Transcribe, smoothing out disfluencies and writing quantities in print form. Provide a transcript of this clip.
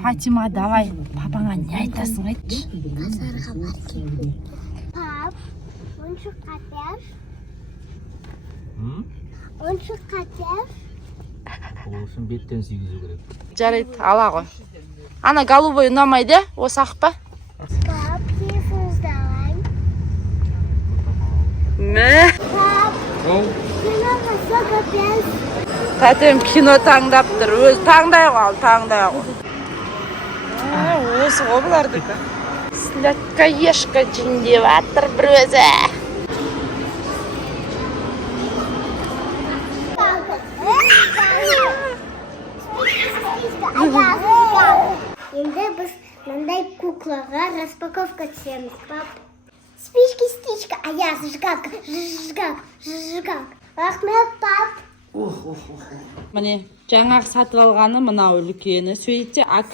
Фатима, давай, папаңа не айтасың, айтшы. Базарға барген. Пап, ойыншыққа бер. Ойыншыққа бер. Ол үшін беттен сүйгізу керек. Жарайды, ала ғой. Ана голубой ұнамайды, осы ақ па? Пап, телефон давай. Мә? Пап, киноға соға бер. Тәтем кино таңдап тұр, өзі таңдай қол, таңдай қол. Осы ғой бұлардікі. Сладкоежка жиндеп атыр бір өзі. Енді біз мындай куклаға распаковка түсеміз, пап. Спички, стичка, аяз, жгак, жгак, жгак. Рахмет, пап. Міне, жаңағы сатып алғаны мынау үлкені. Сөйтсе, ака